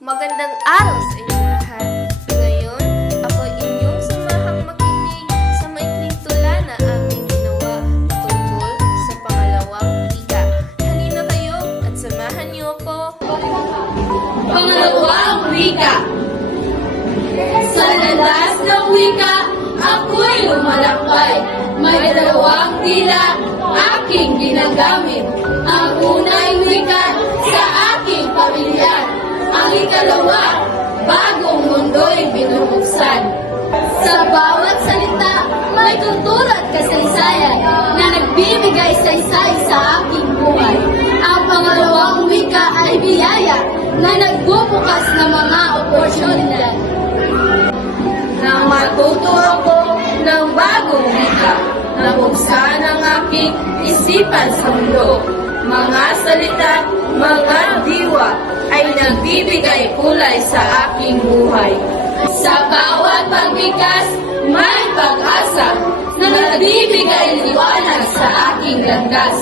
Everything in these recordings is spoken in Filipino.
Magandang araw sa inyong lahat. Ngayon, ako inyong samahang makinig sa maikling tula na aming ginawa tungkol sa pangalawang wika. Halina kayo at samahan niyo ako. Pangalawang wika. Sa landas ng wika, ako'y lumalakbay. May dalawang tila, aking ginagamit. Bagong mundo'y binubuksan. Sa bawat salita, may tuntura at kasaysayan na nagbibigay saysay sa aking buhay. Ang pangalawang wika ay biyaya na nagbubukas ng mga oportunidad. Nang matuto ako ng bagong wika, nabuksan ang aking isipan sa mundo. Mga salita, mga nagbibigay kulay sa aking buhay. Sa bawat pagbigas, may pag-asa na nagbibigay liwanag sa aking landas.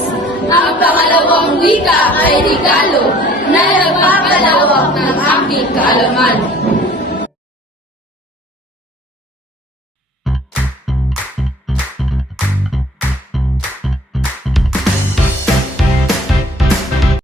Ang pangalawang wika ay regalo na nagpapalawak ng aking kaalaman.